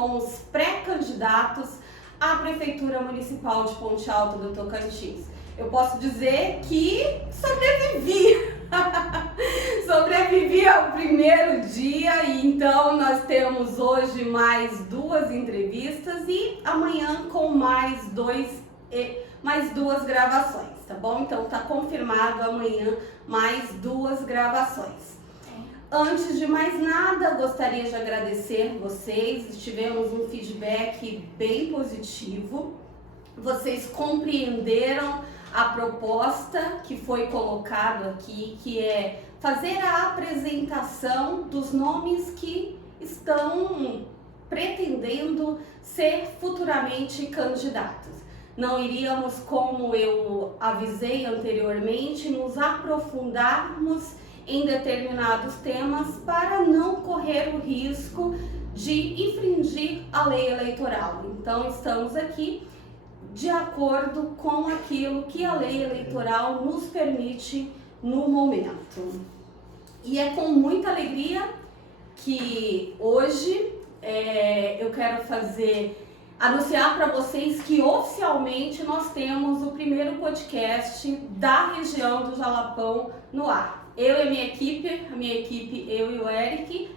com os pré-candidatos à Prefeitura Municipal de Ponte Alta do Tocantins. Eu posso dizer que sobrevivi! Sobrevivi ao primeiro dia e então nós temos hoje mais 2 entrevistas e amanhã com mais 2 gravações, tá bom? Então tá confirmado amanhã mais 2 gravações. Antes de mais nada, gostaria de agradecer vocês, tivemos um feedback bem positivo, vocês compreenderam a proposta que foi colocado aqui, que é fazer a apresentação dos nomes que estão pretendendo ser futuramente candidatos. Não iríamos, como eu avisei anteriormente, nos aprofundarmos em determinados temas para não correr o risco de infringir a lei eleitoral. Então, estamos aqui de acordo com aquilo que a lei eleitoral nos permite no momento. E é com muita alegria que hoje eu quero anunciar para vocês que oficialmente nós temos o primeiro podcast da região do Jalapão no ar. Eu e a minha equipe, eu e o Eric.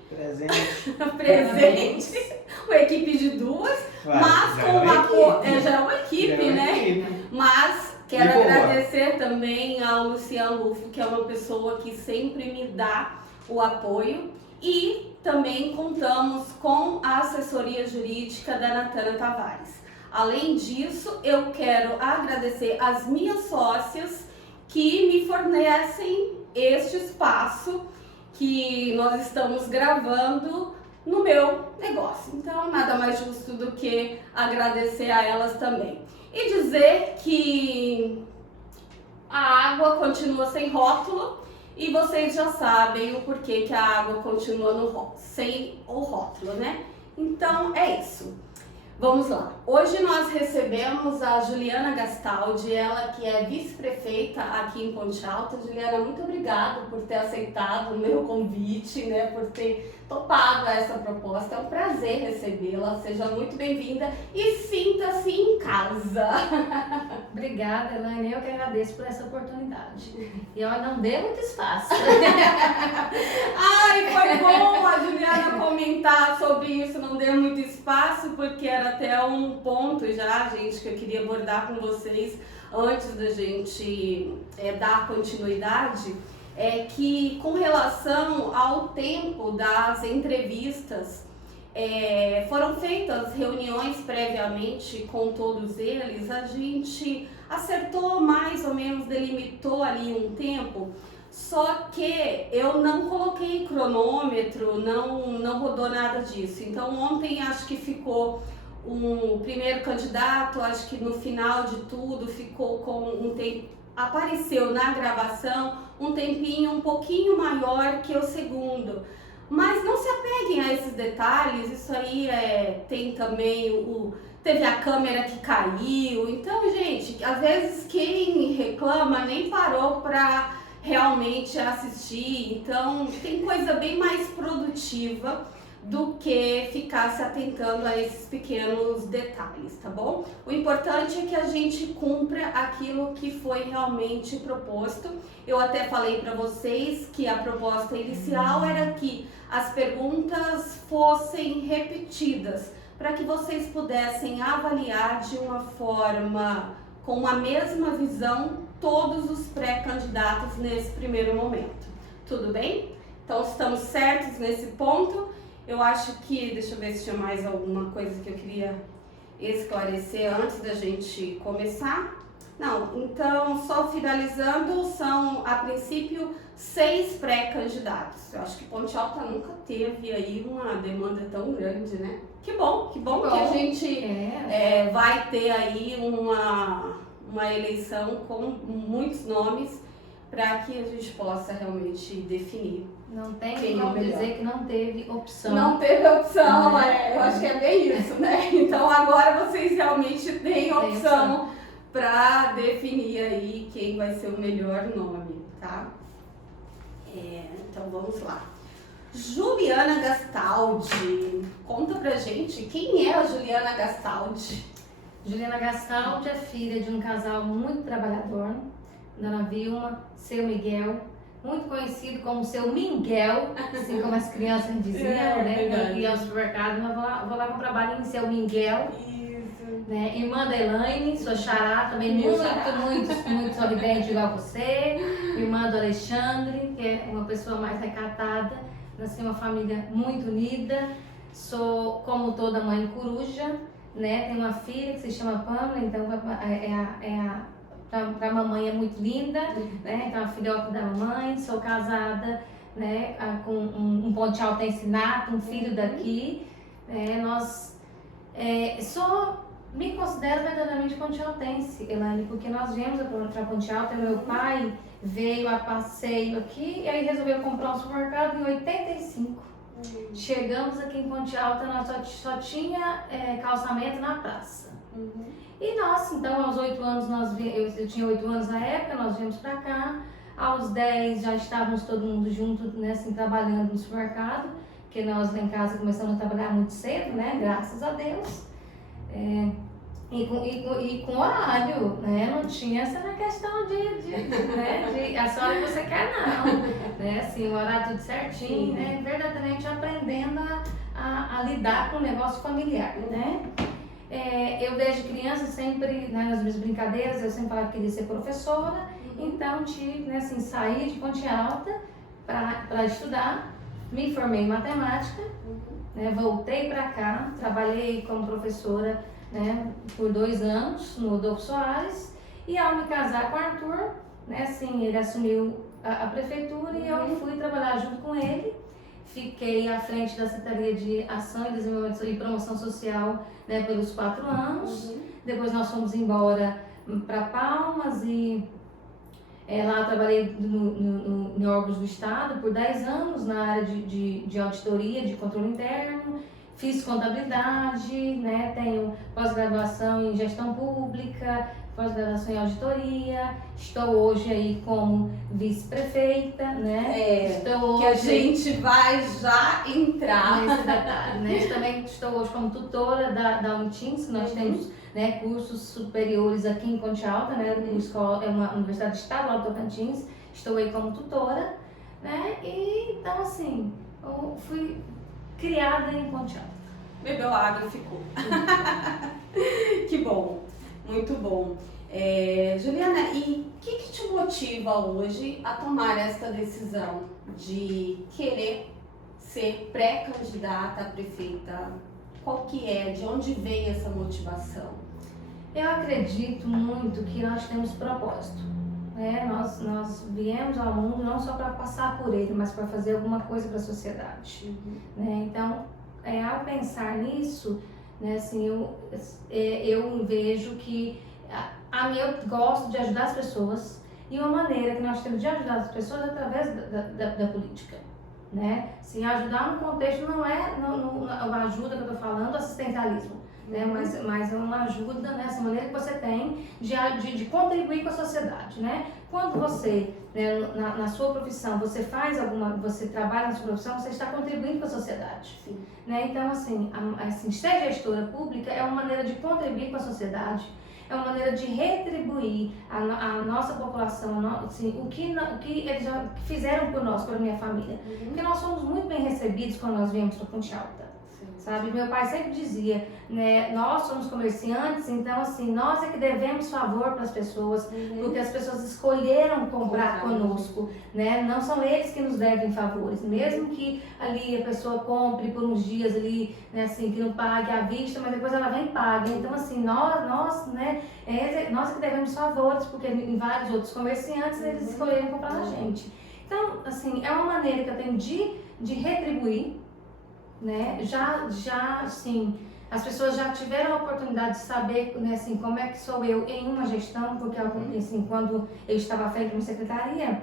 Presente. Uma equipe de 2, mas com o apoio. Já é uma equipe, né? Mas quero agradecer também ao Luciano Lufo, que é uma pessoa que sempre me dá o apoio. E também contamos com a assessoria jurídica da Natana Tavares. Além disso, eu quero agradecer às minhas sócias que me fornecem este espaço que nós estamos gravando no meu negócio. Então, nada mais justo do que agradecer a elas também. E dizer que a água continua sem rótulo e vocês já sabem o porquê que a água continua sem o rótulo, né? Então, é isso. Vamos lá. Hoje nós recebemos a Juliana Gastaldi, ela que é vice-prefeita aqui em Ponte Alta. Juliana, muito obrigada por ter aceitado o meu convite, né, por ter topado essa proposta. É um prazer recebê-la. Seja muito bem-vinda e sinta-se em casa. Obrigada, Elaine. Eu que agradeço por essa oportunidade. E eu não dei muito espaço. Ai, foi bom a Juliana comentar sobre isso, não deu muito espaço, porque era até um ponto já, gente, que eu queria abordar com vocês antes da gente dar continuidade, é que com relação ao tempo das entrevistas, foram feitas reuniões previamente com todos eles, a gente acertou mais ou menos, delimitou ali um tempo, só que eu não coloquei cronômetro, não rodou nada disso. Então ontem acho que ficou um primeiro candidato, acho que no final de tudo ficou com um tempo, apareceu na gravação um tempinho um pouquinho maior que o segundo. Mas não se apeguem a esses detalhes, isso aí tem também teve a câmera que caiu. Então, gente, às vezes quem reclama nem parou para realmente assistir. Então, tem coisa bem mais produtiva do que ficar se atentando a esses pequenos detalhes, tá bom? O importante é que a gente cumpra aquilo que foi realmente proposto. Eu até falei para vocês que a proposta inicial era que as perguntas fossem repetidas, para que vocês pudessem avaliar de uma forma, com a mesma visão, todos os pré-candidatos nesse primeiro momento. Tudo bem? Então, estamos certos nesse ponto. Eu acho que, deixa eu ver se tinha mais alguma coisa que eu queria esclarecer antes da gente começar. Não, então, só finalizando, são, a princípio, 6 pré-candidatos. Eu acho que Ponte Alta nunca teve aí uma demanda tão grande, né? Que bom que a gente vai ter aí uma eleição com muitos nomes para que a gente possa realmente definir. Não tem como dizer que não teve opção. Não teve opção, eu acho que é bem isso, né? Então agora vocês realmente têm opção para definir aí quem vai ser o melhor nome, tá? Então vamos lá. Juliana Gastaldi. Conta pra gente quem é a Juliana Gastaldi. Juliana Gastaldi é filha de um casal muito trabalhador, Dona Vilma, seu Miguel, muito conhecido como seu Minguel, assim como as crianças diziam, né? Verdade. Eu ia ao supermercado, mas vou lá comprar balinha, seu Minguel. Isso. Né? Irmã da Elaine, sua xará, também Meu muito, xará. muito sorridente igual você. Irmã do Alexandre, que é uma pessoa mais recatada. Nasci em uma família muito unida. Sou, como toda mãe, coruja. Né? Tenho uma filha que se chama Pamela, então para a mamãe é muito linda. Né? Então a filhote da mamãe. Sou casada, né? Com um ponte altense-nato, um filho daqui. Me considero verdadeiramente pontialtense, Elaine, porque nós viemos para Ponte Alta, meu pai veio a passeio aqui e aí resolveu comprar um supermercado em 85. Chegamos aqui em Ponte Alta, nós só tinha calçamento na praça. E nós, então, aos 8 anos, eu tinha 8 anos na época, nós viemos para cá. Aos 10 já estávamos todo mundo junto, né, assim, trabalhando no supermercado, porque nós lá em casa começamos a trabalhar muito cedo, né, graças a Deus. E com horário, né? Não tinha essa questão de a sua hora que você quer, não. Né? Assim, o horário tudo certinho, né? Verdadeiramente aprendendo a lidar com o negócio familiar, né? Eu desde criança sempre, né, nas minhas brincadeiras, eu sempre falava que queria ser professora, então tive, né, assim, saí de Ponte Alta para estudar, me formei em matemática. Né, voltei para cá, trabalhei como professora, né, por 2 anos no Rodolfo Soares, e ao me casar com o Arthur, né, assim, ele assumiu a prefeitura e eu fui trabalhar junto com ele. Fiquei à frente da Secretaria de Ação e Desenvolvimento e Promoção Social, né, pelos 4 anos. Depois nós fomos embora para Palmas e lá eu trabalhei em órgãos do Estado por 10 anos na área de auditoria, de controle interno. Fiz contabilidade, né? Tenho pós-graduação em gestão pública, pós-graduação em auditoria. Estou hoje aí como vice-prefeita, né? Estou que a gente vai já entrar nesse detalhe, né? Também estou hoje como tutora da Unitins, nós temos, né, cursos superiores aqui em Ponte Alta, né? É uma universidade estadual do Tocantins. Estou aí como tutora, né? E então assim, eu fui criada em Ponte Alta. Bebeu água e ficou. Que bom, muito bom. Juliana, e o que te motiva hoje a tomar essa decisão de querer ser pré-candidata a prefeita? Qual que é? De onde veio essa motivação? Eu acredito muito que nós temos propósito. Né? Nós viemos ao mundo não só para passar por ele, mas para fazer alguma coisa para a sociedade. Né? Então, ao pensar nisso, né, assim, eu vejo que eu gosto de ajudar as pessoas e uma maneira que nós temos de ajudar as pessoas é através da política. Né? Assim, ajudar no contexto não é a ajuda que eu estou falando, assistencialismo. Né? Mas é uma ajuda, né? Essa maneira que você tem de contribuir com a sociedade, né? Quando você, né, na sua profissão, você trabalha na sua profissão, você está contribuindo com a sociedade. Né? Então, assim, ser gestora pública é uma maneira de contribuir com a sociedade, é uma maneira de retribuir a nossa população, assim, o que eles já fizeram por nós, por minha família. Porque nós somos muito bem recebidos quando nós viemos para Ponte Alta. Sabe? Meu pai sempre dizia, né, nós somos comerciantes, então assim, nós é que devemos favor para as pessoas, porque as pessoas escolheram comprar conosco, né? Não são eles que nos devem favores, mesmo que ali a pessoa compre por uns dias ali, né, assim, que não pague à vista, mas depois ela vem e paga. Então assim, nós, né, nós que devemos favores, porque em vários outros comerciantes eles escolheram comprar na gente. Então, assim, é uma maneira que eu tenho de retribuir. Né? Assim, as pessoas já tiveram a oportunidade de saber, né, assim, como é que sou eu em uma gestão, porque assim, quando eu estava à frente de uma secretaria,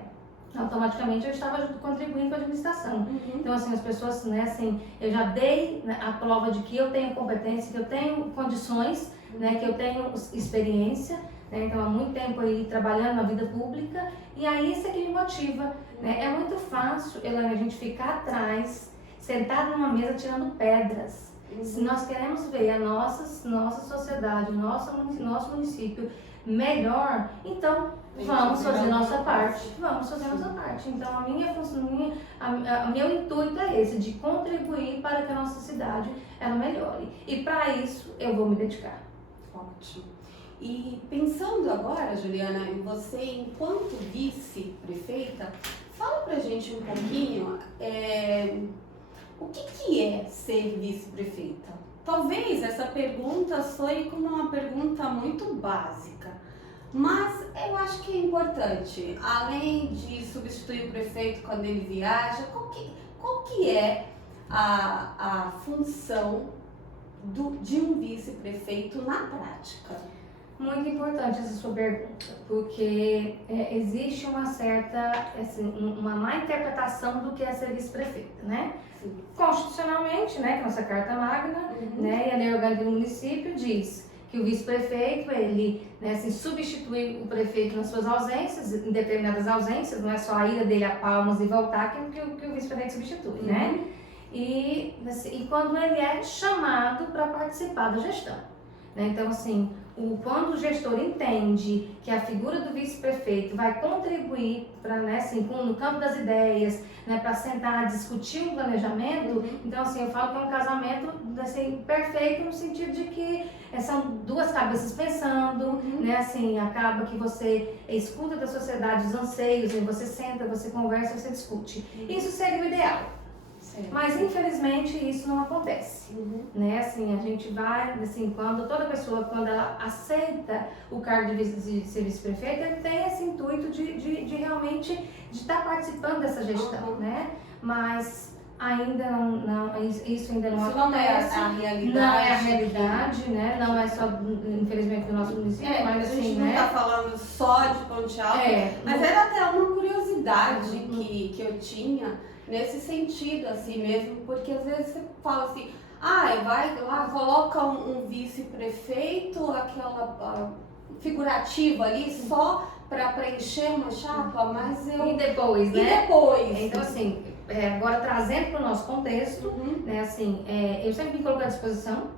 automaticamente eu estava contribuindo com a administração. Então, assim, as pessoas, né, assim, eu já dei a prova de que eu tenho competência, que eu tenho condições, né, que eu tenho experiência, né? Então há muito tempo aí trabalhando na vida pública, e aí isso é que me motiva, né? É muito fácil, Elaine, a gente ficar atrás, sentado numa mesa tirando pedras. Se nós queremos ver a nossa sociedade, nosso município melhor, então vamos fazer nossa parte. Vamos fazer nossa parte. Então a minha função, meu intuito é esse, de contribuir para que a nossa cidade ela melhore. E para isso eu vou me dedicar. Ótimo. E pensando agora, Juliana, em você enquanto vice-prefeita, fala pra gente um pouquinho o que é ser vice-prefeita? Talvez essa pergunta soe como uma pergunta muito básica, mas eu acho que é importante. Além de substituir o prefeito quando ele viaja, qual que é a função de um vice-prefeito na prática? Muito importante essa sua pergunta, porque existe uma certa, assim, uma má interpretação do que é ser vice-prefeita, né? Sim. Constitucionalmente, né, que é a nossa Carta Magna, né, e a Lei Orgânica do Município diz que o vice-prefeito, ele, né, assim, substitui o prefeito nas suas ausências, em determinadas ausências, não é só a ida dele a Palmas e voltar que o vice-prefeito substitui, né? E quando ele é chamado para participar da gestão, né? Então, assim, quando o gestor entende que a figura do vice-prefeito vai contribuir para, né, assim, no campo das ideias, né, para sentar, discutir um planejamento, então, assim, eu falo que é um casamento, assim, perfeito no sentido de que são duas cabeças pensando, né, assim, acaba que você escuta da sociedade os anseios, e você senta, você conversa, você discute. Isso seria o ideal. Mas infelizmente isso não acontece, né? Assim, a gente vai, assim, quando ela aceita o cargo de ser vice-prefeita, ele tem esse intuito de realmente estar participando dessa gestão, né? Mas ainda isso ainda não acontece. Não é a realidade. Não é a realidade, né? Não é só, infelizmente, do nosso município, mas a gente assim, não né? está falando só de Ponte Alta, mas era até uma curiosidade que eu tinha nesse sentido, assim mesmo, porque às vezes você fala assim, vai lá, coloca um vice-prefeito, aquela figurativa ali, só para preencher uma chapa, mas E depois, né? E depois. Então, assim, agora trazendo para o nosso contexto, né, assim, eu sempre me coloco à disposição,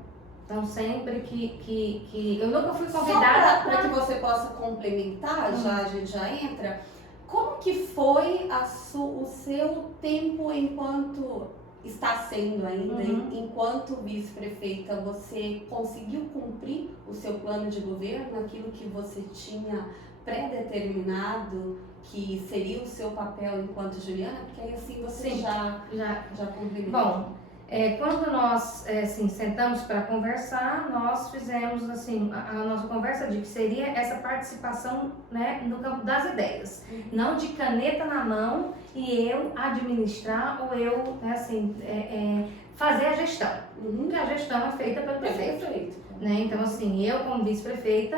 então sempre que eu nunca fui convidada para que você possa complementar, a gente já entra. Como que foi o seu tempo enquanto está sendo ainda, enquanto vice-prefeita? Você conseguiu cumprir o seu plano de governo, aquilo que você tinha pré-determinado que seria o seu papel enquanto Juliana? Porque aí assim você já cumprimentou. Bom, quando nós assim, sentamos para conversar, nós fizemos assim, a nossa conversa de que seria essa participação, né, no campo das ideias, não de caneta na mão e eu administrar ou eu, né, assim, fazer a gestão, porque a gestão é feita pelo prefeito. Né? Então, assim, eu como vice-prefeita,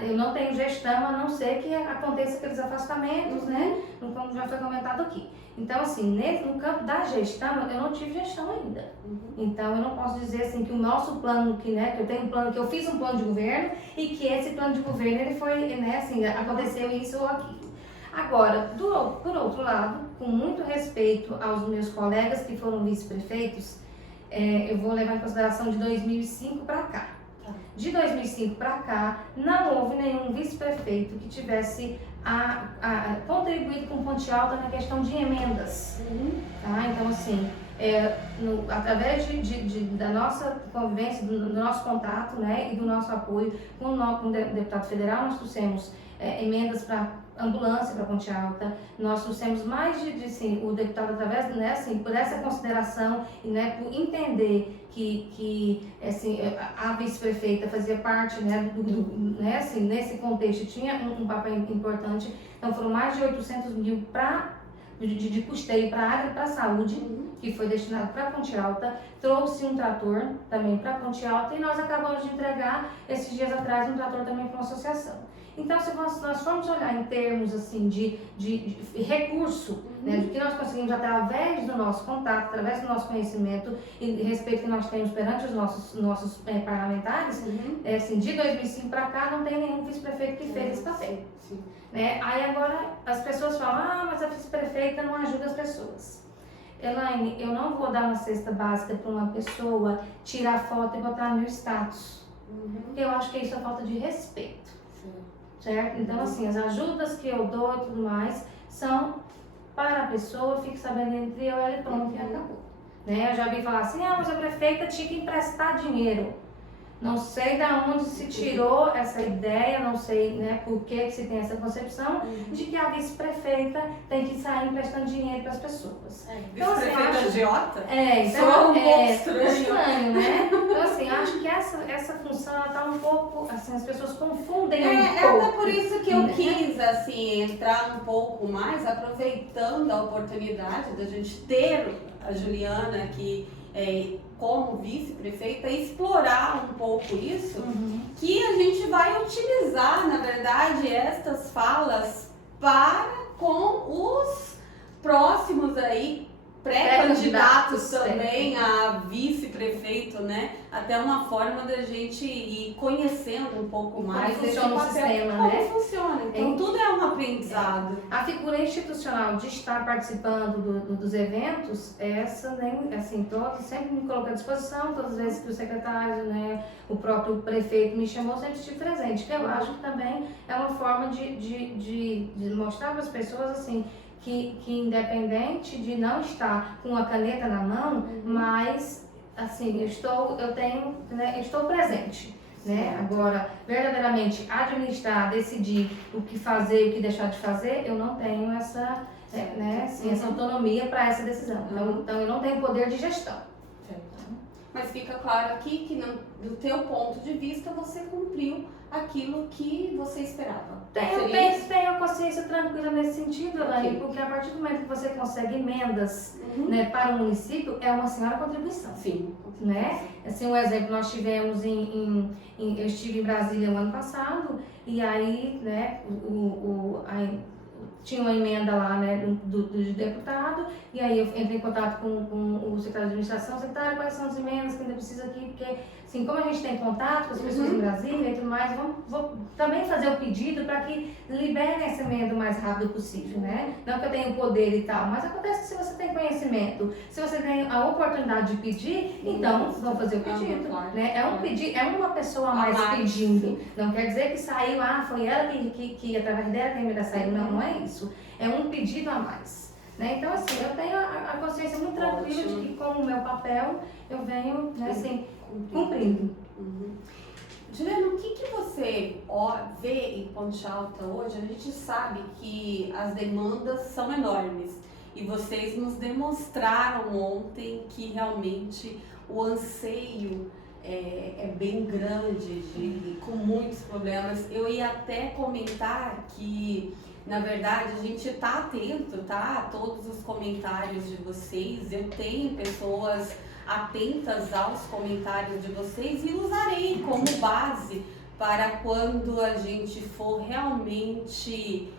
eu não tenho gestão a não ser que aconteça aqueles afastamentos, né? Como já foi comentado aqui. Então, assim, no campo da gestão, eu não tive gestão ainda. Então, eu não posso dizer, assim, que o nosso plano, que eu tenho um plano, que eu fiz um plano de governo e que esse plano de governo, ele foi, né, assim, aconteceu isso ou aquilo. Agora, por outro lado, com muito respeito aos meus colegas que foram vice-prefeitos, eu vou levar em consideração de 2005 para cá. De 2005 para cá, não houve nenhum vice-prefeito que tivesse contribuído com Ponte Alta na questão de emendas. Tá? Então, assim, através da nossa convivência, do nosso contato, né, e do nosso apoio com o deputado federal, nós trouxemos emendas para ambulância para Ponte Alta, nós trouxemos mais assim, o deputado através, né, assim, por essa consideração e, né, por entender que assim, a vice-prefeita fazia parte, né, né, assim, nesse contexto tinha um papel importante, então foram mais de 800 mil de custeio para a área, para a saúde, que foi destinado para Ponte Alta, trouxe um trator também para Ponte Alta e nós acabamos de entregar esses dias atrás um trator também para uma associação. Então, se nós formos olhar em termos assim, de recurso, né, do que nós conseguimos através do nosso contato, através do nosso conhecimento e respeito que nós temos perante os nossos parlamentares, assim, de 2005 para cá não tem nenhum vice-prefeito que fez esse papel. Né? Aí agora as pessoas falam, mas a vice-prefeita não ajuda as pessoas. Elaine, eu não vou dar uma cesta básica para uma pessoa, tirar foto e botar no meu status. Eu acho que isso é falta de respeito. Certo? Então, assim, as ajudas que eu dou e tudo mais são para a pessoa, fique sabendo entre eu e ela e pronto, e acabou. Né? Eu já vi falar assim, mas a prefeita tinha que emprestar dinheiro. Não sei de onde se tirou essa ideia, não sei, né, por que se tem essa concepção de que a vice-prefeita tem que sair emprestando dinheiro para as pessoas. Então, vice-prefeita agiota? Então, um pouco estranho, né? Então, assim, acho que essa função está um pouco, assim, as pessoas confundem um pouco. É até por isso que eu quis, assim, entrar um pouco mais, aproveitando a oportunidade da gente ter a Juliana aqui como vice-prefeita, explorar um pouco isso, que a gente vai utilizar, na verdade, estas falas com os próximos aí pré-candidatos também a vice-prefeito, né? Até uma forma da gente ir conhecendo um pouco mais como funciona o sistema, como né? funciona. Então tudo é um aprendizado. A figura institucional de estar participando dos eventos, essa nem assim, todos sempre me coloco à disposição, todas as vezes que o secretário, né, o próprio prefeito me chamou, sempre estive presente, que eu acho que também é uma forma de mostrar para as pessoas assim que independente de não estar com a caneta na mão, mas assim, eu estou presente. Né? Agora, verdadeiramente administrar, decidir o que fazer e o que deixar de fazer, eu não tenho essa, essa autonomia para essa decisão. Então, eu não tenho poder de gestão. Mas fica claro aqui que, do teu ponto de vista, você cumpriu aquilo que você esperava. Tenho a consciência tranquila nesse sentido, Elaine, porque a partir do momento que você consegue emendas né, para o município, é uma senhora contribuição. Sim. Né? Assim, um exemplo, nós tivemos eu estive em Brasília no ano passado, e aí, né, tinha uma emenda lá, né, do deputado, e aí eu entrei em contato com o secretário de administração, secretário, quais são as emendas que ainda precisa aqui, porque, assim, como a gente tem contato com as pessoas em Brasília e tudo mais, vou também fazer o pedido para que liberem essa emenda o mais rápido possível, né? Não que eu tenha o poder e tal, mas acontece que se você tem conhecimento, se você tem a oportunidade de pedir, então vamos fazer o pedido, né? É uma pessoa a mais pedindo, não quer dizer que saiu, foi ela que através dela que a emenda saiu, não é isso. É um pedido a mais. Né? Então, assim, eu tenho a consciência muito tranquila de que, com o meu papel, eu venho, né, assim, cumprindo. Juliana, o que você vê em Ponte Alta hoje? A gente sabe que as demandas são enormes e vocês nos demonstraram ontem que realmente o anseio é bem grande, com muitos problemas. Eu ia até comentar que, na verdade, a gente está atento, tá, a todos os comentários de vocês. Eu tenho pessoas atentas aos comentários de vocês e usarei como base para quando a gente for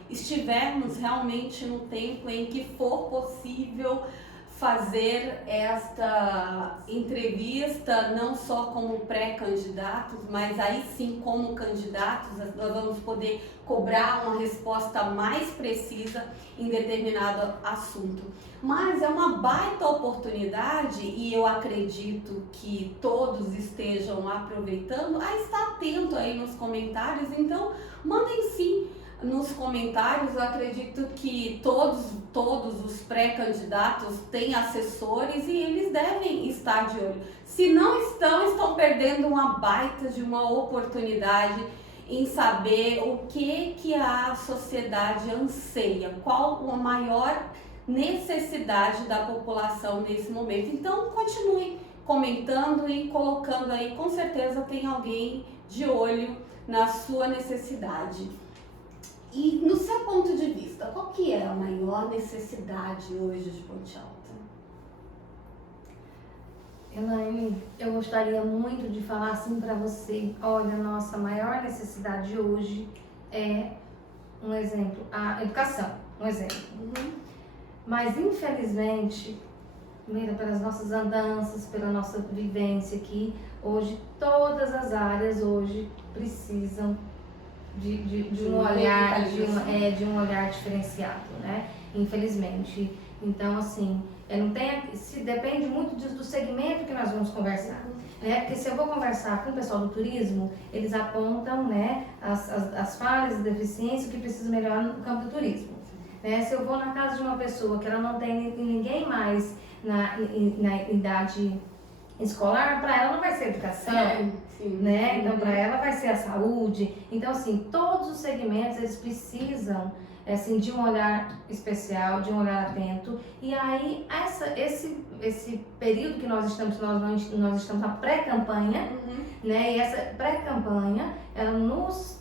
estivermos realmente no tempo em que for possível fazer esta entrevista, não só como pré-candidatos, mas aí sim como candidatos, nós vamos poder cobrar uma resposta mais precisa em determinado assunto. Mas é uma baita oportunidade, e eu acredito que todos estejam aproveitando, a estar atento aí nos comentários. Então mandem sim nos comentários. Eu acredito que todos os pré-candidatos têm assessores e eles devem estar de olho. Se não estão perdendo uma baita de uma oportunidade em saber o que a sociedade anseia, qual a maior necessidade da população nesse momento. Então continuem comentando e colocando aí, com certeza tem alguém de olho na sua necessidade. E no seu ponto de vista, qual que é a maior necessidade hoje de Ponte Alta? Elaine, eu gostaria muito de falar assim para você. Olha, nossa maior necessidade hoje é, um exemplo, a educação, um exemplo. Mas infelizmente, pelas nossas andanças, pela nossa vivência aqui, hoje todas as áreas hoje precisam de um olhar, de um olhar diferenciado, né? Infelizmente. Então, assim, não tem, se depende muito do segmento que nós vamos conversar. Né? Porque se eu vou conversar com o pessoal do turismo, eles apontam, né, as falhas e deficiências que precisa melhorar no campo do turismo. Né? Se eu vou na casa de uma pessoa que ela não tem ninguém mais na idade escolar, para ela não vai ser educação, né? Então para ela vai ser a saúde. Então assim, todos os segmentos eles precisam assim de um olhar especial, de um olhar atento. E aí esse período que nós estamos na pré-campanha, né? E essa pré-campanha ela nos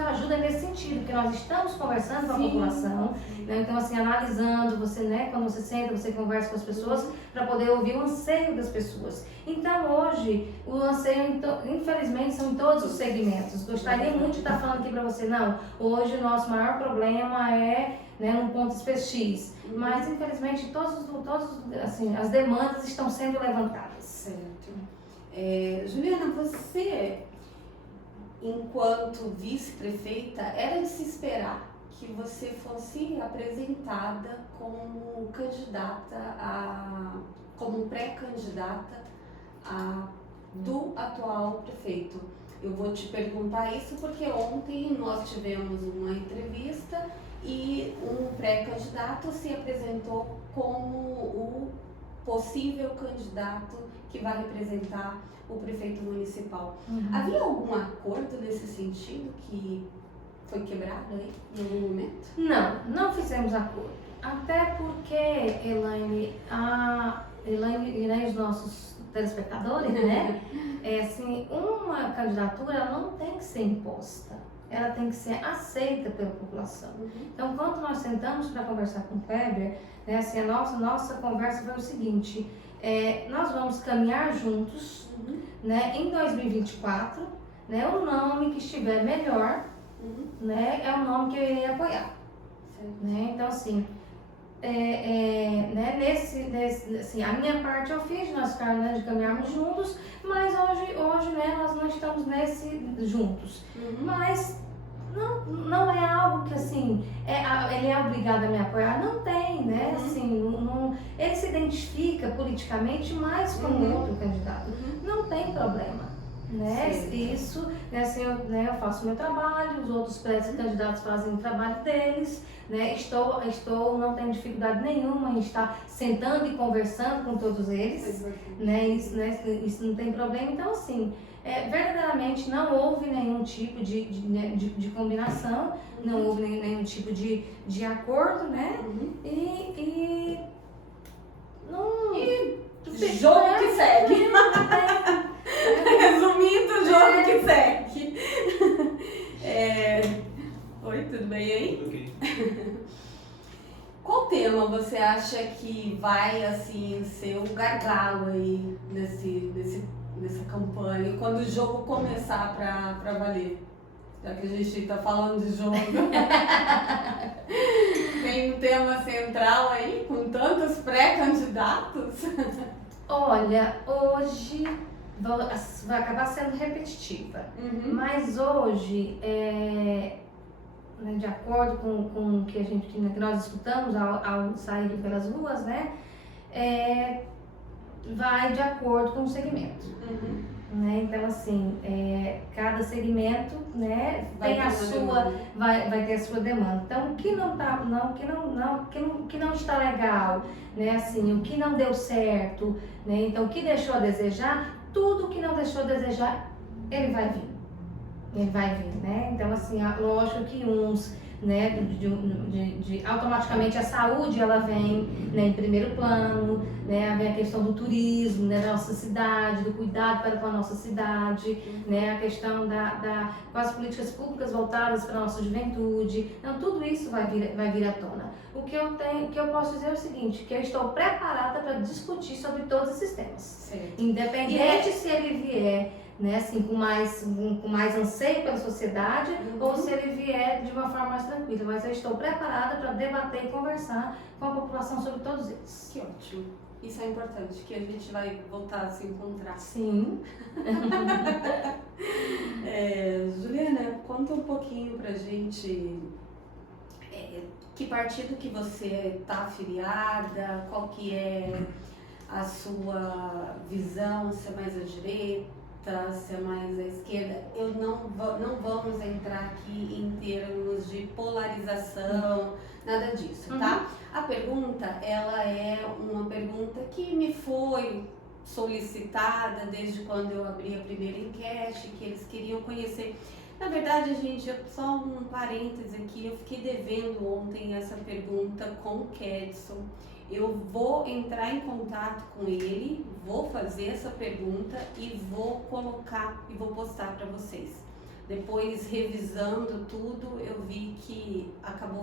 ajuda nesse sentido, porque nós estamos conversando com a população, né? Então assim, analisando, você, né, quando você senta, você conversa com as pessoas para poder ouvir o anseio das pessoas. Então hoje, o anseio, infelizmente, são em todos os segmentos. Gostaria muito de estar falando aqui para você, não, hoje o nosso maior problema é, né, num ponto X, mas infelizmente todos assim, as demandas estão sendo levantadas. Certo. Juliana, você, enquanto vice-prefeita, era de se esperar que você fosse apresentada como candidata como pré-candidata do atual prefeito. Eu vou te perguntar isso porque ontem nós tivemos uma entrevista e um pré-candidato se apresentou como o possível candidato que vai representar o prefeito municipal. Havia algum acordo nesse sentido que foi quebrado aí em algum momento? Não fizemos acordo. Até porque, Elaine, e os nossos telespectadores, né? Assim, uma candidatura ela não tem que ser imposta. Ela tem que ser aceita pela população. Então, quando nós sentamos para conversar com o Kleber, né, assim, a nossa conversa foi o seguinte: nós vamos caminhar juntos, né, em 2024, né, o nome que estiver melhor, né, é o nome que eu irei apoiar. Né? Então, assim, né, assim, a minha parte eu fiz, nós de caminharmos juntos, mas hoje né, nós não estamos juntos. Mas não é algo que assim, ele é obrigado a me apoiar, não tem, né? Assim, ele se identifica politicamente mais como outro candidato, não tem problema. Né? Isso, né, assim, eu faço meu trabalho, os outros pré-candidatos fazem o trabalho deles, né? Não tenho dificuldade nenhuma em estar sentando e conversando com todos eles, né? Isso não tem problema. Então, assim, verdadeiramente não houve nenhum tipo de combinação, não houve nenhum tipo de acordo, né? Jogo que segue. Resumindo, o jogo que segue. Oi, tudo bem aí? Tudo ok. Qual tema você acha que vai assim ser o gargalo aí nessa campanha, quando o jogo começar pra valer? Já que a gente tá falando de jogo. Tem um tema central aí, com tantos pré-candidatos? Olha, hoje vai acabar sendo repetitiva, mas hoje, né, de acordo com o que nós escutamos ao sair pelas ruas, né, vai de acordo com o segmento. Né? Então, assim, cada segmento, né, vai ter a sua demanda. Então, o que não está legal, né, assim, o que não deu certo, né, então o que deixou a desejar, tudo que não deixou a desejar, ele vai vir, né? Então, assim, lógico que uns né, automaticamente a saúde ela vem, né, em primeiro plano, né, vem a questão do turismo, né, da nossa cidade, do cuidado com a nossa cidade, né, a questão com as políticas públicas voltadas para a nossa juventude. Então tudo isso vai vir à tona. O que eu posso dizer é o seguinte, que eu estou preparada para discutir sobre todos esses temas. Certo. Independente se ele vier, né, assim, com mais anseio pela sociedade, ou se ele vier de uma forma mais tranquila. Mas eu estou preparada para debater e conversar com a população sobre todos eles. Que ótimo. Isso é importante, que a gente vai voltar a se encontrar. Sim. Juliana, conta um pouquinho pra gente que partido que você está afiliada, qual que é a sua visão, se é mais à direita, se é mais à esquerda. Não vamos entrar aqui em termos de polarização, nada disso, tá? A pergunta, ela é uma pergunta que me foi solicitada desde quando eu abri a primeira enquete, que eles queriam conhecer. Na verdade, gente, só um parêntese aqui, eu fiquei devendo ontem essa pergunta com o Kedson. Eu vou entrar em contato com ele, vou fazer essa pergunta e vou colocar e vou postar para vocês. Depois, revisando tudo, eu vi que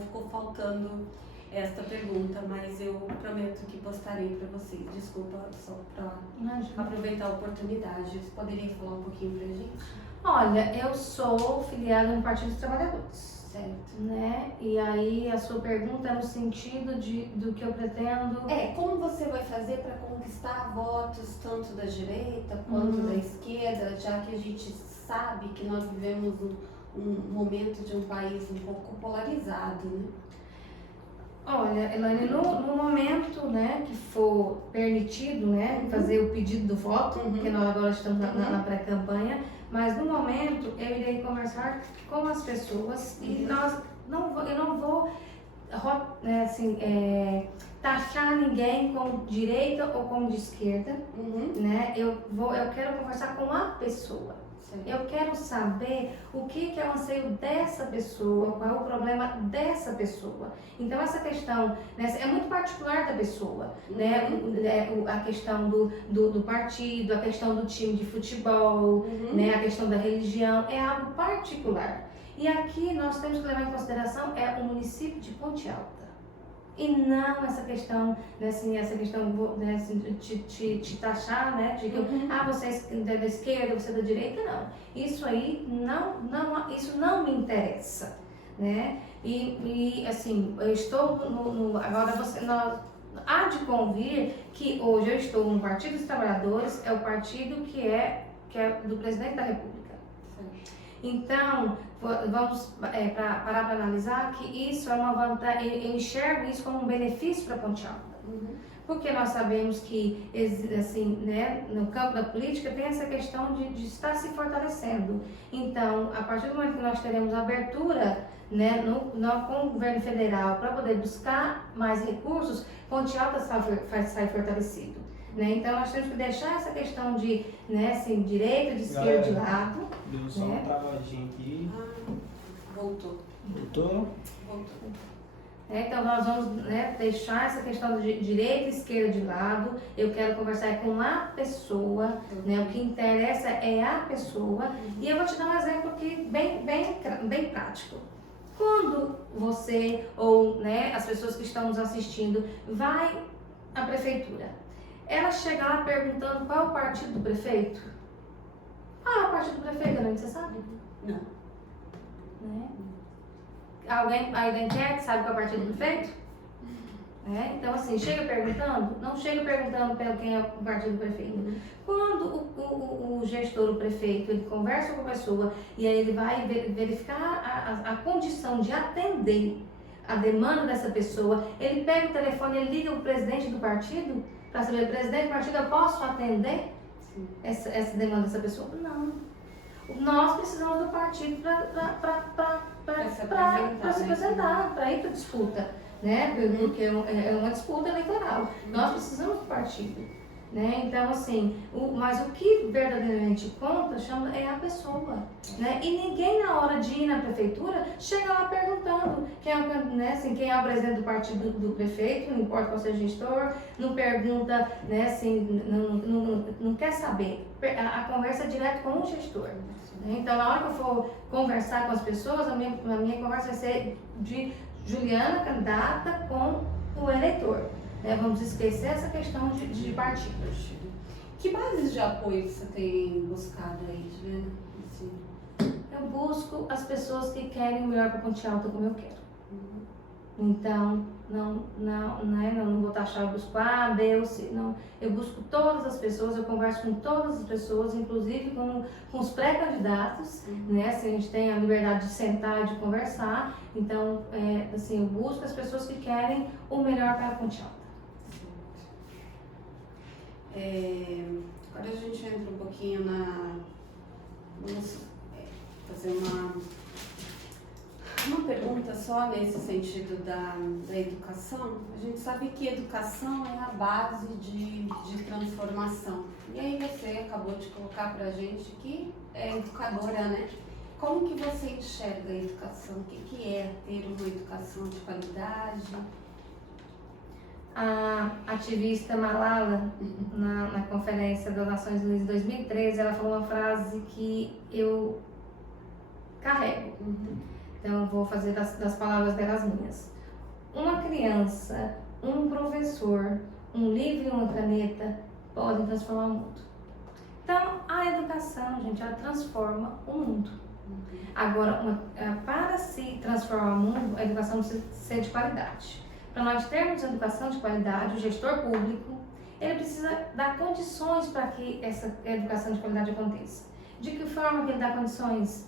ficou faltando esta pergunta, mas eu prometo que postarei para vocês. Desculpa, só para aproveitar a oportunidade. Você poderia falar um pouquinho pra gente? Olha, eu sou filiada no Partido dos Trabalhadores. Certo. Né? E aí a sua pergunta é no sentido do que eu pretendo... Como você vai fazer para conquistar votos tanto da direita quanto da esquerda, já que a gente sabe que nós vivemos um momento de um país um pouco polarizado, né? Olha, Elaine, no momento, né, que for permitido, né, fazer o pedido do voto, porque nós agora estamos na pré-campanha, mas no momento eu irei conversar com as pessoas e eu não vou taxar ninguém como de direita ou como de esquerda, né? Eu quero conversar com a pessoa. Eu quero saber o que é o anseio dessa pessoa, qual é o problema dessa pessoa. Então essa questão, né, é muito particular da pessoa, né? A questão do partido, a questão do time de futebol, né? A questão da religião, é algo particular. E aqui nós temos que levar em consideração o município de Ponte Alta. E não essa questão, né, assim, de te taxar, né, de que você é da esquerda, você é da direita, não. Isso aí isso não me interessa, né? E assim, eu estou agora há de convir que hoje eu estou no Partido dos Trabalhadores, é o partido que é do Presidente da República. Então, vamos parar para analisar que isso é uma vantagem, eu enxergo isso como um benefício para Ponte Alta. Porque nós sabemos que, assim, né, no campo da política tem essa questão de estar se fortalecendo. Então, a partir do momento que nós teremos abertura, né, com o governo federal para poder buscar mais recursos, Ponte Alta sai fortalecido. Né? Então nós temos que deixar essa questão de, né, assim, direita, de esquerda, de lado. Deu só uma travadinha aqui. Voltou. Voltou? Voltou. Então nós vamos, né, deixar essa questão de direita e esquerda de lado. Eu quero conversar com a pessoa, né? O que interessa é a pessoa. E eu vou te dar um exemplo aqui bem prático. Quando você ou, né, as pessoas que estão nos assistindo vai à prefeitura, ela chega lá perguntando qual é o partido do prefeito. O partido do prefeito, não, você sabe? Não. Né? Alguém quer que sabe qual é o partido do prefeito? Então, assim, chega perguntando, não chega perguntando quem é o partido do prefeito. Quando o gestor, o prefeito, ele conversa com a pessoa e aí ele vai verificar a condição de atender a demanda dessa pessoa, ele pega o telefone, ele liga o presidente do partido para saber, presidente do partido, eu posso atender essa demanda dessa pessoa? Não. Nós precisamos do partido para se apresentar, para ir para a disputa, né? Porque é uma disputa eleitoral. Nós precisamos do partido. né? Então, assim, mas o que verdadeiramente conta é a pessoa, né? E ninguém na hora de ir na prefeitura chega lá perguntando quem é, né, assim, quem é o presidente do partido do prefeito, não importa qual seja o gestor, não pergunta, né, assim, não quer saber. A conversa é direto com o gestor. Né? Então, na hora que eu for conversar com as pessoas, a minha conversa vai ser de Juliana, candidata, com o eleitor. Vamos esquecer essa questão de partidos. Que bases de apoio você tem buscado aí, Juliana? Assim. Eu busco as pessoas que querem o melhor para Ponte Alta como eu quero. Então, não vou taxar, eu busco A, B ou C. Não, eu busco todas as pessoas, eu converso com todas as pessoas, inclusive com os pré-candidatos, né? Assim, a gente tem a liberdade de sentar e de conversar. Então, assim, eu busco as pessoas que querem o melhor para a Ponte Alta. Agora a gente entra um pouquinho vamos fazer uma pergunta só nesse sentido da educação. A gente sabe que educação é a base de transformação. E aí você acabou de colocar pra gente que é educadora, né? Como que você enxerga a educação? O que é ter uma educação de qualidade? A ativista Malala, na Conferência das Nações Unidas de 2013, ela falou uma frase que eu carrego. Então, eu vou fazer das palavras dela as minhas. Uma criança, um professor, um livro e uma caneta podem transformar o mundo. Então, a educação, gente, ela transforma o mundo. Agora, para se transformar o mundo, a educação precisa ser de qualidade. Para nós termos educação de qualidade, o gestor público, ele precisa dar condições para que essa educação de qualidade aconteça. De que forma que ele dá condições?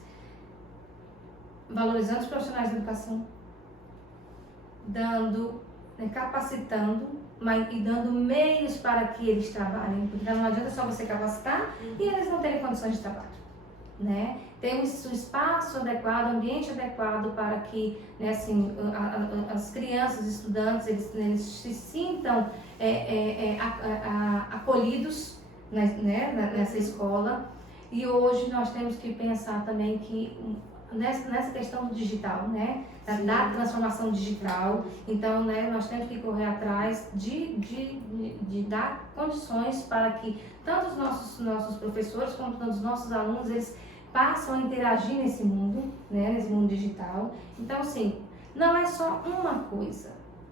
Valorizando os profissionais da educação, capacitando, e dando meios para que eles trabalhem. Porque não adianta só você capacitar e eles não terem condições de trabalho. Né? Tem um espaço adequado, um ambiente adequado para que, né, assim, as crianças, estudantes, eles se sintam acolhidos, né, nessa escola. E hoje nós temos que pensar também que nessa questão do digital, né, da transformação digital. Então, né, nós temos que correr atrás de dar condições para que tanto os nossos professores como todos os nossos alunos, eles passam a interagir nesse mundo, né, nesse mundo digital. Então, assim, não é só uma coisa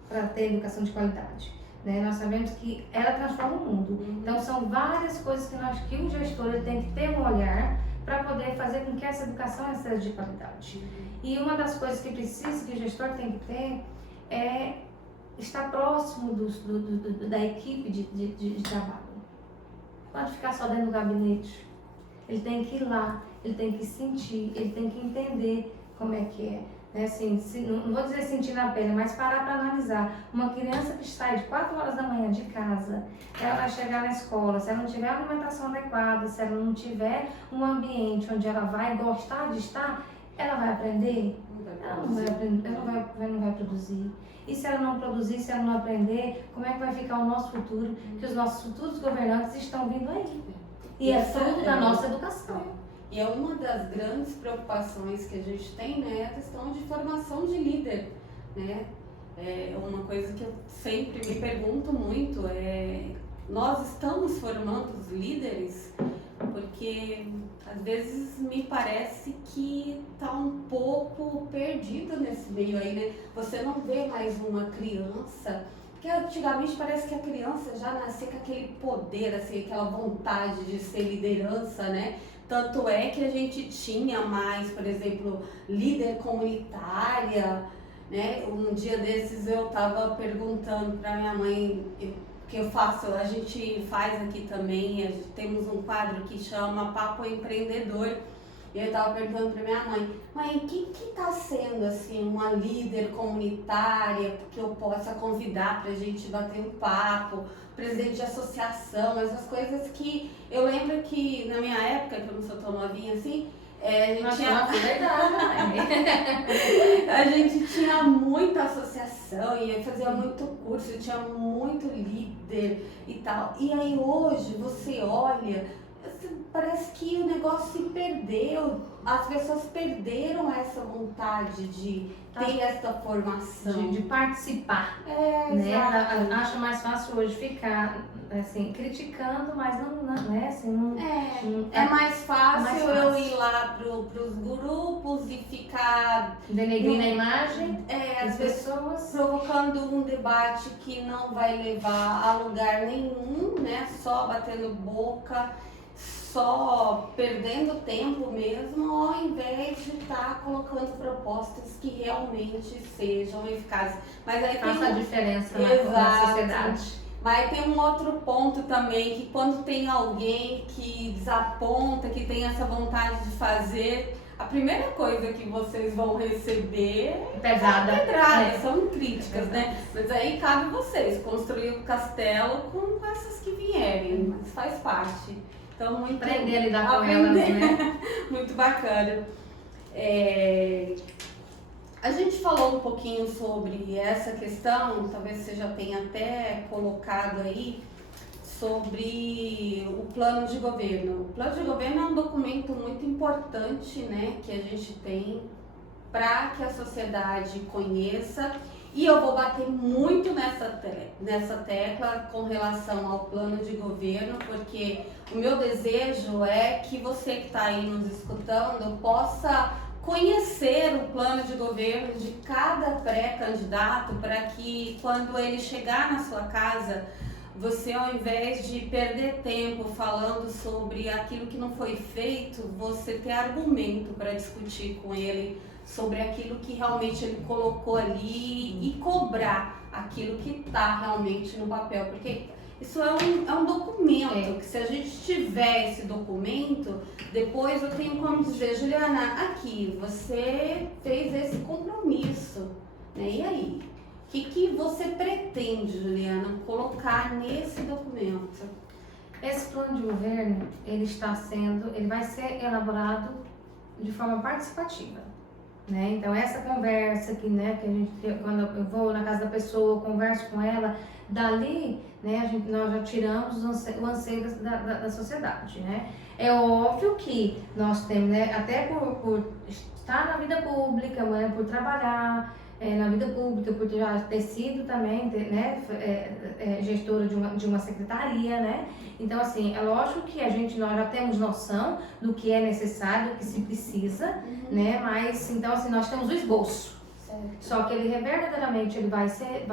para ter educação de qualidade, né? Nós sabemos que ela transforma o mundo. Então, são várias coisas que o gestor ele tem que ter um olhar para poder fazer com que essa educação seja de qualidade. E uma das coisas que o gestor tem que ter é estar próximo da equipe de trabalho. Não pode ficar só dentro do gabinete. Ele tem que ir lá, ele tem que sentir, ele tem que entender como é que é. Né? Assim, não vou dizer sentir na pele, mas parar para analisar. Uma criança que sai de 4 horas da manhã de casa, ela vai chegar na escola, se ela não tiver alimentação adequada, se ela não tiver um ambiente onde ela vai gostar de estar, ela vai aprender? Ela não vai aprender, ela não vai produzir. E se ela não produzir, se ela não aprender, como é que vai ficar o nosso futuro? Que os nossos futuros governantes estão vindo aí. E é fruto da nossa educação. E é uma das grandes preocupações que a gente tem, né, a questão de formação de líder, né? É uma coisa que eu sempre me pergunto muito, nós estamos formando os líderes? Porque às vezes me parece que está um pouco perdido nesse meio aí, né? Você não vê mais uma criança. Porque antigamente parece que a criança já nascia com aquele poder, assim, aquela vontade de ser liderança, né? Tanto é que a gente tinha mais, por exemplo, líder comunitária, né? Um dia desses eu estava perguntando para minha mãe, a gente faz aqui também, temos um quadro que chama Papo Empreendedor. E eu estava perguntando para minha mãe, o que está sendo assim uma líder comunitária que eu possa convidar para a gente bater um papo, presidente de associação, essas coisas que eu lembro que na minha época, que eu não sou tão novinha assim, A gente tinha muita associação e fazia muito curso, tinha muito líder e tal. E aí hoje você olha, parece que o negócio se perdeu, as pessoas perderam essa vontade de ter essa formação. De participar. Né? Acho mais fácil hoje ficar assim, criticando, mas não né? Assim, é mais fácil eu ir lá pros grupos e ficar denegrindo a imagem das pessoas, provocando um debate que não vai levar a lugar nenhum, né? Só batendo boca, só perdendo tempo mesmo, ao invés de estar colocando propostas que realmente sejam eficazes. Mas aí faça a diferença na sociedade. Mas tem um outro ponto também, que quando tem alguém que desaponta, que tem essa vontade de fazer, a primeira coisa que vocês vão receber pedrada. São críticas, né? Mas aí cabe vocês construir o castelo com essas que vierem, mas faz parte. Então, muito aprender a lidar com elas, né? Muito bacana. A gente falou um pouquinho sobre essa questão, talvez você já tenha até colocado aí, sobre o plano de governo. O plano de governo é um documento muito importante, né, que a gente tem para que a sociedade conheça. E eu vou bater muito nessa tecla com relação ao plano de governo, porque o meu desejo é que você que está aí nos escutando possa conhecer o plano de governo de cada pré-candidato, para que quando ele chegar na sua casa, você, ao invés de perder tempo falando sobre aquilo que não foi feito, você ter argumento para discutir com ele sobre aquilo que realmente ele colocou ali e cobrar aquilo que está realmente no papel, porque isso é um documento, que se a gente tiver esse documento, depois eu tenho como dizer, Juliana, aqui, você fez esse compromisso, né? E aí? O que você pretende, Juliana, colocar nesse documento? Esse plano de governo, ele vai ser elaborado de forma participativa. Né? Então essa conversa que, né, que a gente, quando eu vou na casa da pessoa, converso com ela, dali, né, nós já tiramos o anseio da sociedade, né? É óbvio que nós temos, né, até por estar na vida pública, né, por trabalhar na vida pública, por já ter sido também, né, gestora de uma secretaria, né? Então, assim, é lógico que nós já temos noção do que é necessário, do que se precisa, né? Mas, então, assim, nós temos o esboço. Certo. Só que ele verdadeiramente ele vai ser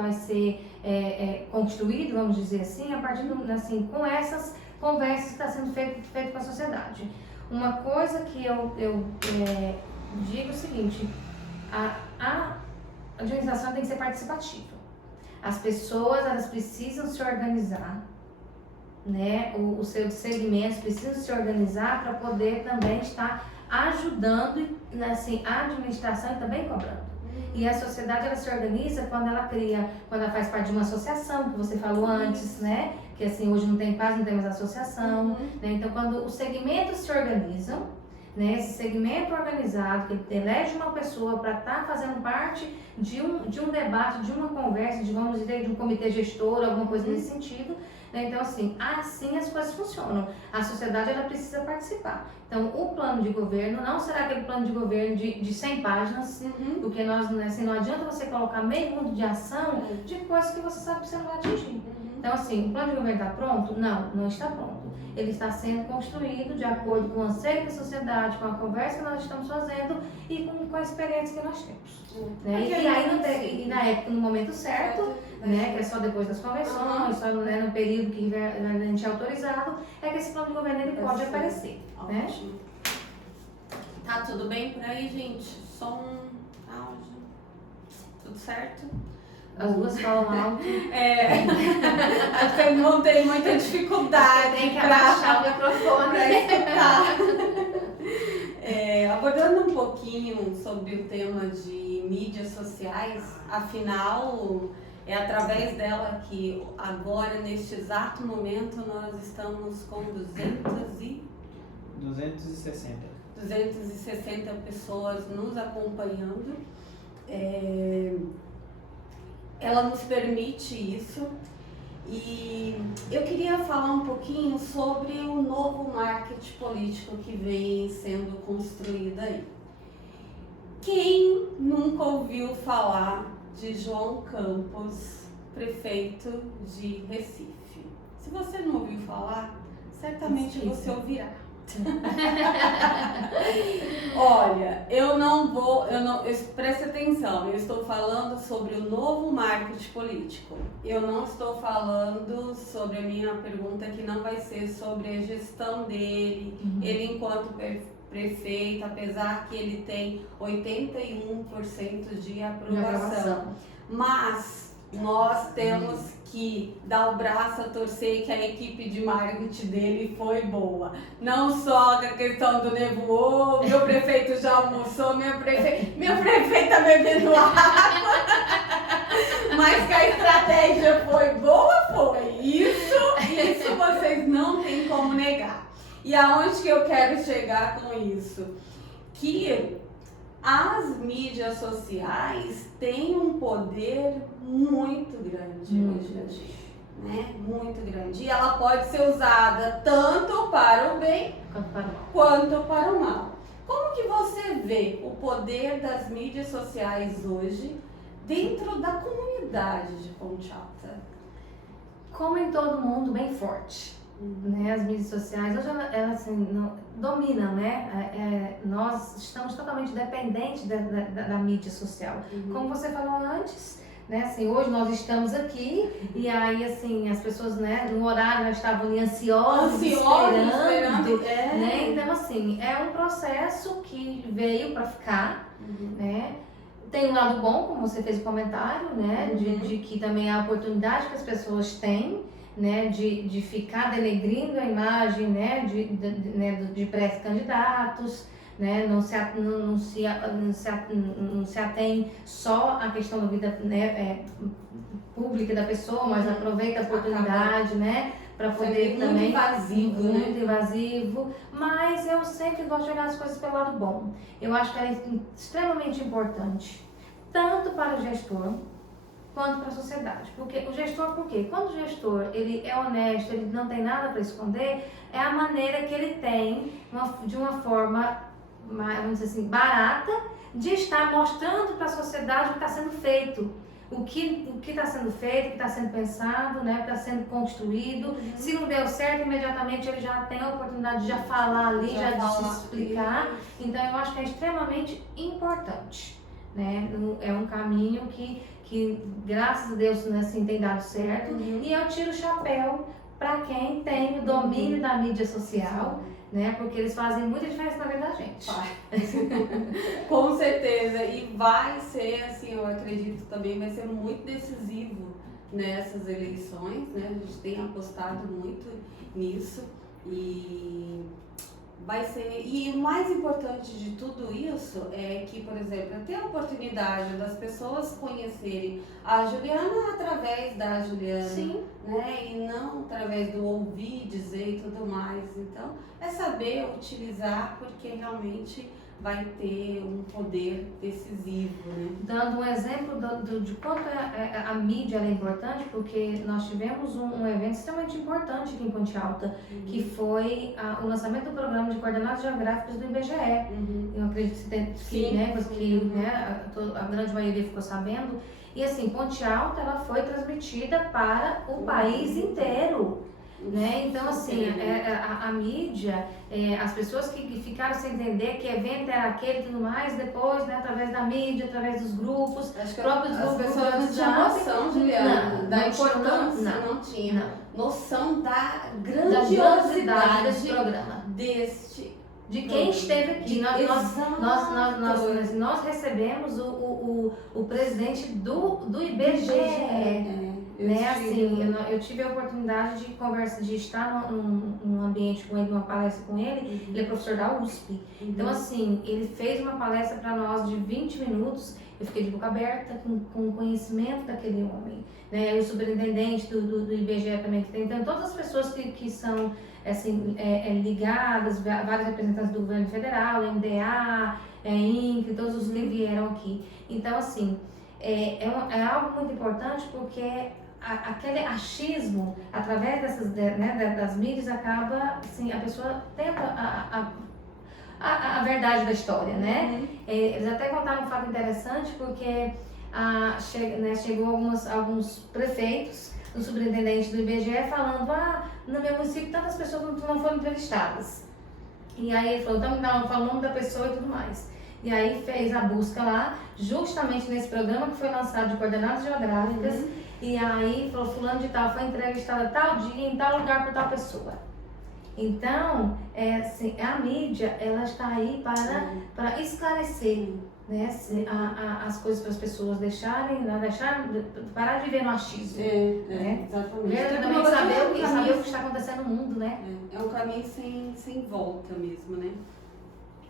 construído, vamos dizer assim, a partir assim, com essas conversas que está sendo feito com a sociedade. Uma coisa que eu digo é o seguinte, a administração tem que ser participativa. As pessoas, elas precisam se organizar, né? Os seus segmentos precisam se organizar para poder também estar ajudando, assim, a administração e também cobrando. E a sociedade, ela se organiza quando ela faz parte de uma associação, que você falou antes, né? Que assim, hoje não tem quase, não tem mais associação, né? Então, quando os segmentos se organizam, né? Esse segmento organizado, que elege uma pessoa para estar fazendo parte de um debate, de uma conversa, vamos dizer, de um comitê gestor, alguma coisa nesse sentido, né? Então, assim as coisas funcionam. A sociedade, ela precisa participar. Então, o plano de governo não será aquele plano de governo de 100 páginas, porque assim, não adianta você colocar meio mundo de ação de coisas que você sabe que você não vai atingir. Então, assim, o plano de governo está pronto? Não, não está pronto. Ele está sendo construído de acordo com o anseio da sociedade, com a conversa que nós estamos fazendo e com a experiência que nós temos. Né? E na época, no momento certo, né, que é só depois das convenções, só no período que a gente é autorizado, é que esse plano de governo ele pode aparecer. Né? Tá tudo bem por aí, gente? Som, áudio, tudo certo? As duas falam alto. Acho que eu não tenho muita dificuldade. Tem que abaixar o microfone aí. Abordando um pouquinho sobre o tema de mídias sociais, afinal, é através dela que agora, neste exato momento, nós estamos com 200 e 260. 260 pessoas nos acompanhando. Ela nos permite isso. E eu queria falar um pouquinho sobre o novo marketing político que vem sendo construído aí. Quem nunca ouviu falar de João Campos, prefeito de Recife? Se você não ouviu falar, certamente você ouvirá. Olha, preste atenção, eu estou falando sobre o novo marketing político. Eu não estou falando sobre a minha pergunta, que não vai ser sobre a gestão dele, ele enquanto prefeito, apesar que ele tem 81% de aprovação. Mas nós temos que dar o braço a torcer que a equipe de marketing dele foi boa. Não só a questão do nevoou, meu prefeito já almoçou, meu prefeito tá bebendo água. Mas que a estratégia foi boa, foi. Isso vocês não tem como negar. E aonde que eu quero chegar com isso? Que as mídias sociais têm um poder muito grande hoje em dia, né? Muito grande. E ela pode ser usada tanto para o bem quanto para o mal. Como que você vê o poder das mídias sociais hoje dentro da comunidade de Ponte Alta? Como em todo mundo, bem forte. Né, as mídias sociais hoje elas assim, dominam, né? Nós estamos totalmente dependentes da mídia social. Como você falou antes, né? Assim, hoje nós estamos aqui e aí assim as pessoas, né? No horário nós estavam ali ansiosas esperando. Né? Então assim é um processo que veio para ficar, né? Tem um lado bom, como você fez o comentário, né? De que também há a oportunidade que as pessoas têm, né, de ficar denegrindo a imagem, né, de pré-candidatos, né, não se atém só à questão da vida, né, pública da pessoa, mas aproveita a oportunidade, né, para poder também... Muito invasivo, mas eu sempre gosto de olhar as coisas pelo lado bom. Eu acho que é extremamente importante, tanto para o gestor, quanto para a sociedade. Porque o gestor, por quê? Quando o gestor ele é honesto, ele não tem nada para esconder, é a maneira que ele tem, de uma forma, vamos dizer assim, barata, de estar mostrando para a sociedade o que está sendo feito. O que está sendo feito, o que está sendo pensado, né, o que está sendo construído. Se não deu certo, imediatamente ele já tem a oportunidade de já falar ali, já de se explicar. Então eu acho que é extremamente importante, né? É um caminho que graças a Deus, né, assim, tem dado certo. E eu tiro o chapéu para quem tem o domínio da mídia social, né? Porque eles fazem muita diferença na vida da gente. Com certeza. E vai ser, assim, eu acredito também, vai ser muito decisivo nessas eleições, né? A gente tem apostado muito nisso e vai ser. E o mais importante de tudo isso é que, por exemplo, eu tenho a oportunidade das pessoas conhecerem a Juliana através da Juliana, né? E não através do ouvir, dizer e tudo mais. Então, é saber utilizar, porque realmente vai ter um poder decisivo, né? Dando um exemplo de quanto a mídia é importante, porque nós tivemos um evento extremamente importante aqui em Ponte Alta, que foi o lançamento do programa de coordenadas geográficas do IBGE. Eu acredito que a grande maioria ficou sabendo. E assim, Ponte Alta ela foi transmitida para o país inteiro. Né? Então, assim, a mídia, as pessoas que ficaram sem entender que evento era aquele e tudo mais, depois, né, através da mídia, através dos grupos, acho que próprios as grupos pessoas não tinham noção, Juliana, da importância, não tinha noção da grandiosidade desse programa. De quem esteve aqui. Nós recebemos o presidente do IBGE. né? Assim, eu tive a oportunidade de estar num ambiente com ele, numa palestra com ele. Ele é professor da USP. Então, assim, ele fez uma palestra para nós de 20 minutos. Eu fiquei de boca aberta com o conhecimento daquele homem, né? O superintendente do IBGE também que tem. Então, todas as pessoas que são assim, ligadas, vários representantes do governo federal, MDA, INCRE, todos os que vieram aqui. Então, assim, é algo muito importante porque aquele achismo, através das mídias, acaba, assim, a pessoa tenta a verdade da história, né? Eles até contaram um fato interessante porque chegou alguns prefeitos, o superintendente do IBGE falando, no meu município tantas pessoas não foram entrevistadas. E aí ele falou, então fala o nome da pessoa e tudo mais. E aí fez a busca lá, justamente nesse programa que foi lançado de coordenadas geográficas, e aí falou, fulano de tal foi entrevistada tal dia, em tal lugar por tal pessoa. Então, assim, a mídia, ela está aí para esclarecer, né, as coisas para as pessoas parar de viver no achismo. Né? Exatamente. Verdadeiramente saber o que está acontecendo no mundo, né? É um caminho sem volta mesmo, né?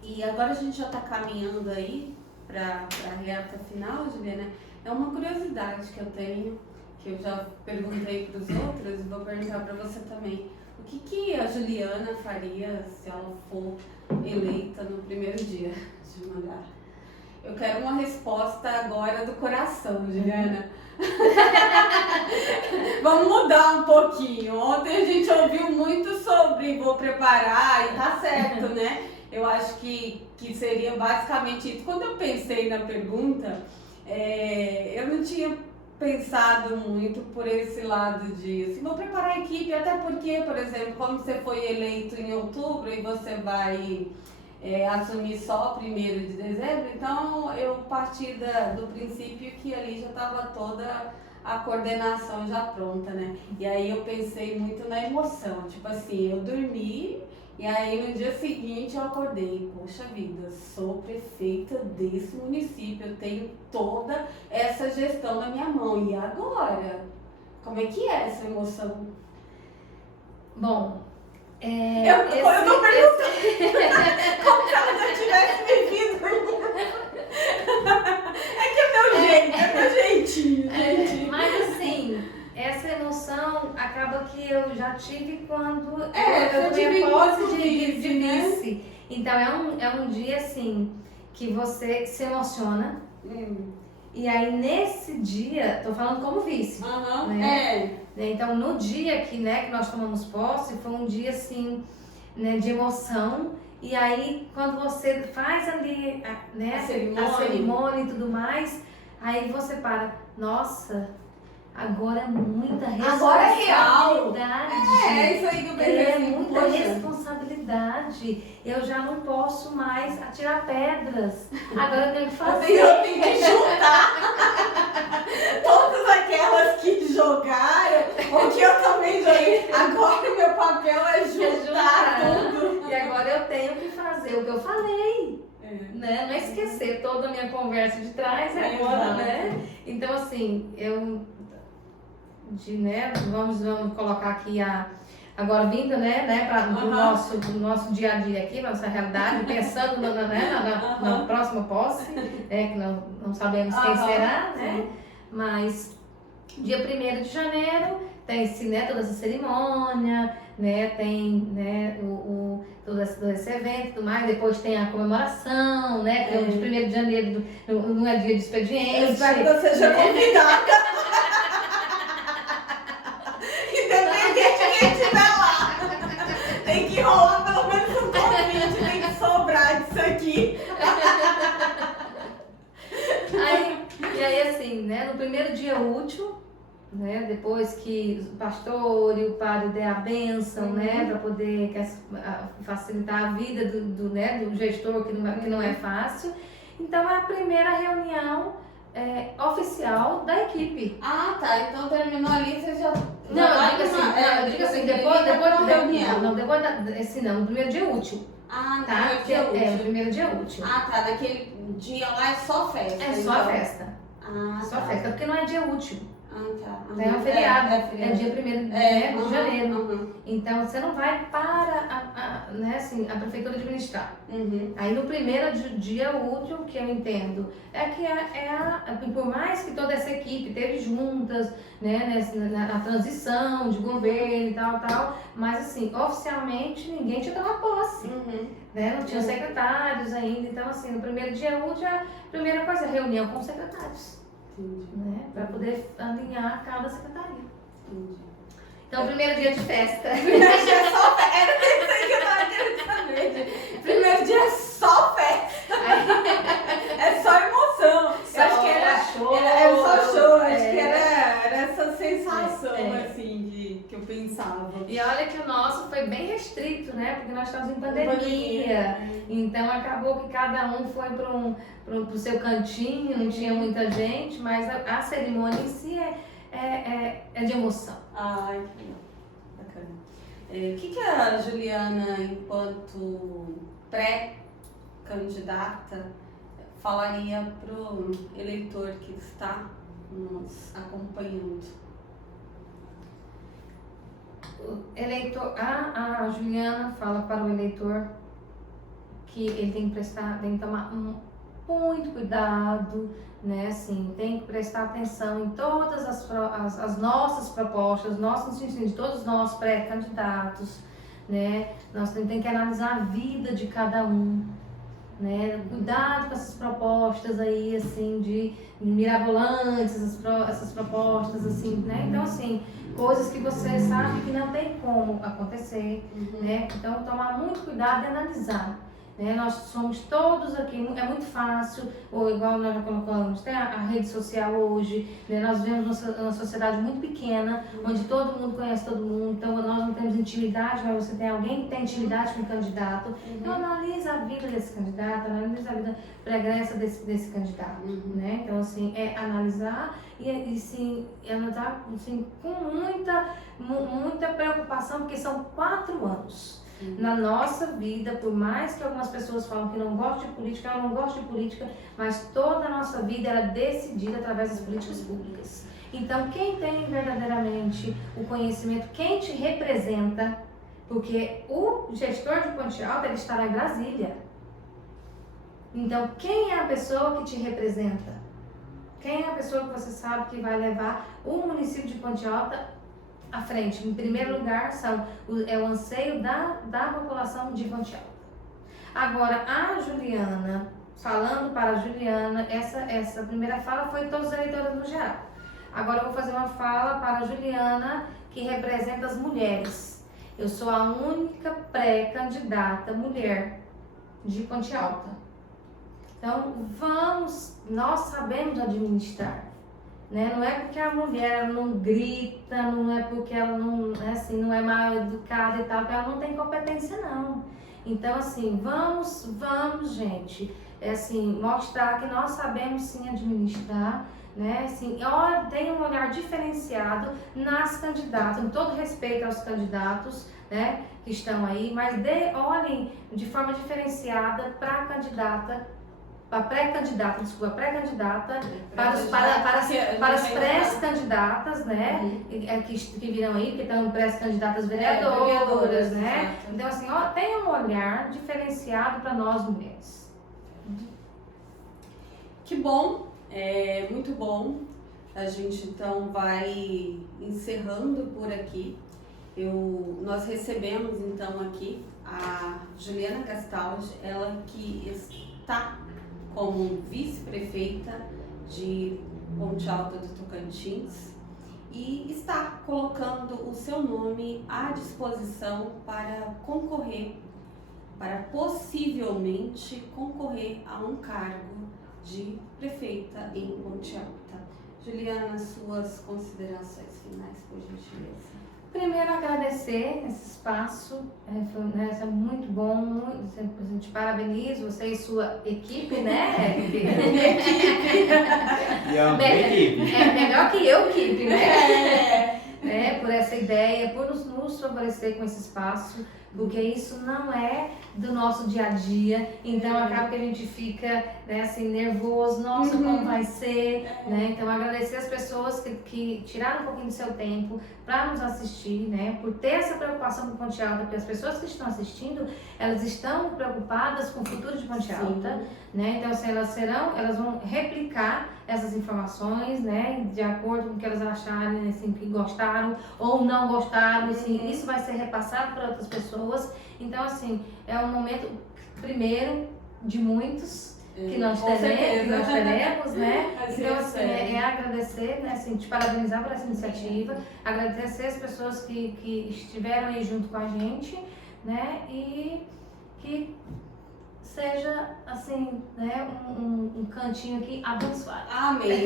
E agora a gente já está caminhando aí para a reta final, Juliana. É uma curiosidade que eu tenho, que eu já perguntei para os outros, e vou perguntar para você também. O que a Juliana faria se ela for eleita no primeiro dia de mandato? Eu quero uma resposta agora do coração, Juliana. Vamos mudar um pouquinho. Ontem a gente ouviu muito sobre vou preparar e tá certo, né? Eu acho que seria basicamente isso. Quando eu pensei na pergunta, eu não tinha pensado muito por esse lado de assim, vou preparar a equipe, até porque, por exemplo, como você foi eleito em outubro e você vai assumir só 1º de dezembro, então eu parti do princípio que ali já estava toda a coordenação já pronta, né? E aí eu pensei muito na emoção, tipo assim, eu dormi e aí no dia seguinte eu acordei, poxa vida, sou prefeita desse município, eu tenho toda essa gestão na minha mão, e agora? Como é que é essa emoção? Bom, eu tô perguntando como se ela já tivesse vivido. É que é meu jeitinho, gente. Mas assim, essa emoção acaba que eu já tive quando eu tomei posse de vice. Então é um dia assim que você se emociona. E aí nesse dia, tô falando como vice, né? Então no dia que nós tomamos posse, foi um dia assim, né, de emoção. E aí quando você faz ali a cerimônia e tudo mais, aí você para, agora é muita responsabilidade. Agora é real. Isso aí que eu pensei. É muita responsabilidade. Eu já não posso mais atirar pedras. Agora eu tenho que fazer. Eu tenho que juntar todas aquelas que jogaram, ou que eu também joguei. Agora o meu papel é juntar tudo. E agora eu tenho que fazer o que eu falei. Né? Não esquecer toda a minha conversa de trás agora, né? Então, assim, vamos colocar aqui agora vindo, para o nosso dia a dia aqui, nossa realidade, pensando na próxima posse, que não sabemos quem será, né? Mas dia 1º de janeiro tem-se toda essa cerimônia, tem todo esse evento e tudo mais, depois tem a comemoração, que é o de 1º de janeiro, não é dia de expediente. Eu espero que você seja convidada. Independente de quem estiver lá. Tem que rolar pelo menos um convite, tem que sobrar disso aqui. E aí assim, no primeiro dia útil, depois que o pastor e o padre der a bênção, para poder facilitar a vida do gestor, que não é fácil. Então é a primeira reunião oficial da equipe. Ah, tá. Então terminou ali, você já... Eu digo assim, depois da reunião. No primeiro dia útil. Ah, tá? No dia útil. No primeiro dia útil. Ah, tá. Naquele dia lá é só festa. É só então. festa. Ah, só tá. festa, porque não é dia útil. Tá. É um feriado, feriado. é dia 1º de janeiro. Então, você não vai para né, assim, a prefeitura administrar. Aí, no primeiro dia útil, que eu entendo, é que por mais que toda essa equipe teve juntas, né, na transição de governo e tal, mas, assim, oficialmente, ninguém tinha tomado posse. Né? Não tinha secretários ainda. Então, assim, no primeiro dia útil, a primeira coisa é reunião com os secretários. Né? Para poder alinhar cada secretaria. Então, primeiro dia de festa. Primeiro dia é só festa. Era isso que eu tava querendo saber. Primeiro dia é só festa. É só emoção. Eu acho que era show. Era só show. Acho que era essa sensação, assim, que eu pensava. E olha que o nosso foi bem restrito, né? Porque nós estamos em pandemia. Então, acabou que cada um foi pro seu cantinho, não tinha muita gente, mas a cerimônia em si é de emoção. Ai, que legal. Bacana. O que a Juliana, enquanto pré-candidata, falaria pro eleitor que está nos acompanhando? O eleitor, a Juliana fala para o eleitor que ele tem que tomar muito cuidado, né? Assim, tem que prestar atenção em todas as nossas propostas, de todos nós pré-candidatos, né? Nós temos que analisar a vida de cada um, né? Cuidado com essas propostas aí, assim, de mirabolantes, essas propostas, assim, né? Então, assim, coisas que você sabe que não tem como acontecer, né? Então, tomar muito cuidado e analisar. Né? Nós somos todos aqui, é muito fácil, ou igual nós já colocamos, tem a rede social hoje, né? Nós vivemos uma sociedade muito pequena, onde todo mundo conhece todo mundo, então nós não temos intimidade, mas você tem alguém que tem intimidade com o candidato, então analisa a vida desse candidato, analisa a vida pregressa desse candidato, né? Então, assim, é analisar e sim, analisar assim, com muita preocupação, porque são 4 anos. Na nossa vida, por mais que algumas pessoas falam que não gostam de política, eu não gosto de política, mas toda a nossa vida era decidida através das políticas públicas. Então, quem tem verdadeiramente o conhecimento, quem te representa, porque o gestor de Ponte Alta, ele estará em Brasília. Então, quem é a pessoa que te representa? Quem é a pessoa que você sabe que vai levar o município de Ponte Alta à frente? Em primeiro lugar, é o anseio da população de Ponte Alta. Agora, a Juliana, falando para a Juliana, essa primeira fala foi todos os eleitores no geral. Agora eu vou fazer uma fala para a Juliana, que representa as mulheres. Eu sou a única pré-candidata mulher de Ponte Alta. Então, nós sabemos administrar. Né? Não é porque a mulher não grita, não é porque ela não é mal educada e tal, que ela não tem competência, não. Então, assim, vamos, gente, mostrar que nós sabemos sim administrar, né? Assim, tem um olhar diferenciado nas candidatas, com todo respeito aos candidatos, né, que estão aí, mas olhem de forma diferenciada para a candidata, para a pré-candidata, para as pré-candidatas, né, que virão aí, porque estão pré-candidatas vereadoras, né? Então, assim, tem um olhar diferenciado para nós mulheres. Que bom, muito bom. A gente então vai encerrando por aqui. Nós recebemos então aqui a Juliana Gastaldi, ela que está como vice-prefeita de Ponte Alta do Tocantins e está colocando o seu nome à disposição para possivelmente concorrer a um cargo de prefeita em Ponte Alta. Juliana, suas considerações finais, por gentileza. Primeiro, agradecer esse espaço, foi muito bom, a gente parabeniza você e sua equipe, né? Minha equipe. Melhor que eu, equipe, né? Por essa ideia, por nos favorecer com esse espaço. porque isso não é do nosso dia a dia, então acaba que a gente fica, né, assim, nervoso, nossa, como vai ser, né? Então agradecer as pessoas que tiraram um pouquinho do seu tempo para nos assistir, né, por ter essa preocupação com Ponte Alta, porque as pessoas que estão assistindo, elas estão preocupadas com o futuro de Ponte Alta, né? Então assim, elas vão replicar essas informações, né, de acordo com o que elas acharem, assim, que gostaram ou não gostaram, assim, isso vai ser repassado para outras pessoas. Então assim, é um momento primeiro de muitos que nós teremos, né? Então assim, é agradecer, né, assim, te parabenizar por essa iniciativa, agradecer as pessoas que estiveram aí junto com a gente, né, e que seja, assim, né, um cantinho aqui abençoado. Amém.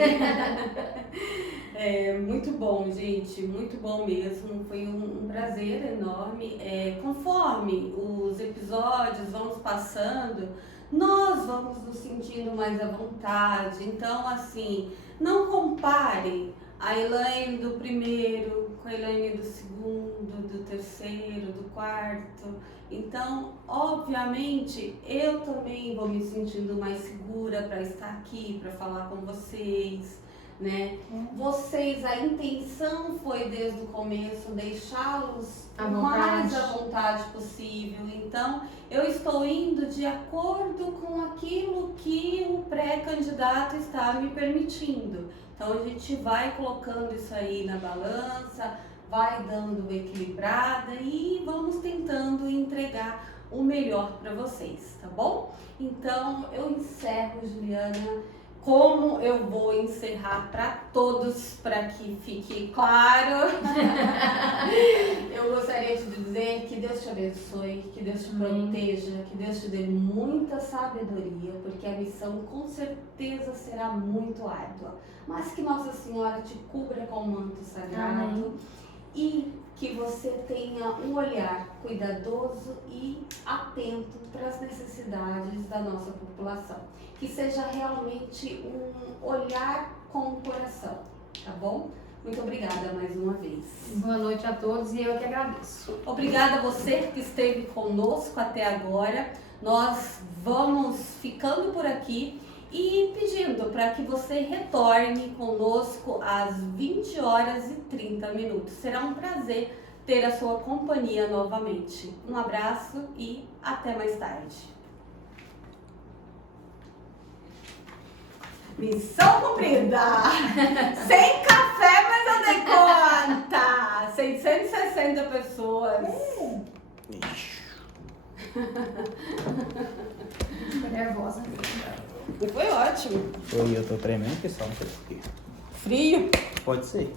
Muito bom, gente, muito bom mesmo. Foi um prazer enorme. Conforme os episódios vão passando, nós vamos nos sentindo mais à vontade. Então, assim, não compare a Elaine do primeiro com a Elaine do segundo, do terceiro, do quarto. Então, obviamente, eu também vou me sentindo mais segura para estar aqui, para falar com vocês, né? Vocês, a intenção foi desde o começo deixá-los o mais à vontade possível. Então, eu estou indo de acordo com aquilo que o pré-candidato está me permitindo. Então, a gente vai colocando isso aí na balança, vai dando uma equilibrada e vamos tentando entregar o melhor para vocês, tá bom? Então, eu encerro, Juliana. Como eu vou encerrar para todos, para que fique claro, eu gostaria de dizer que Deus te abençoe, que Deus te proteja, que Deus te dê muita sabedoria, porque a missão com certeza será muito árdua, mas que Nossa Senhora te cubra com o manto sagrado e que você tenha um olhar cuidadoso e atento para as necessidades da nossa população. Que seja realmente um olhar com o coração, tá bom? Muito obrigada mais uma vez. Boa noite a todos e eu que agradeço. Obrigada a você que esteve conosco até agora. Nós vamos ficando por aqui e pedindo para que você retorne conosco às 20h30. Será um prazer ter a sua companhia novamente. Um abraço e até mais tarde. Missão cumprida! Sem café, mas eu dei conta! 660 pessoas. Tô nervosa. Foi ótimo. Eu tô tremendo que só não sei por quê. Frio. Pode ser.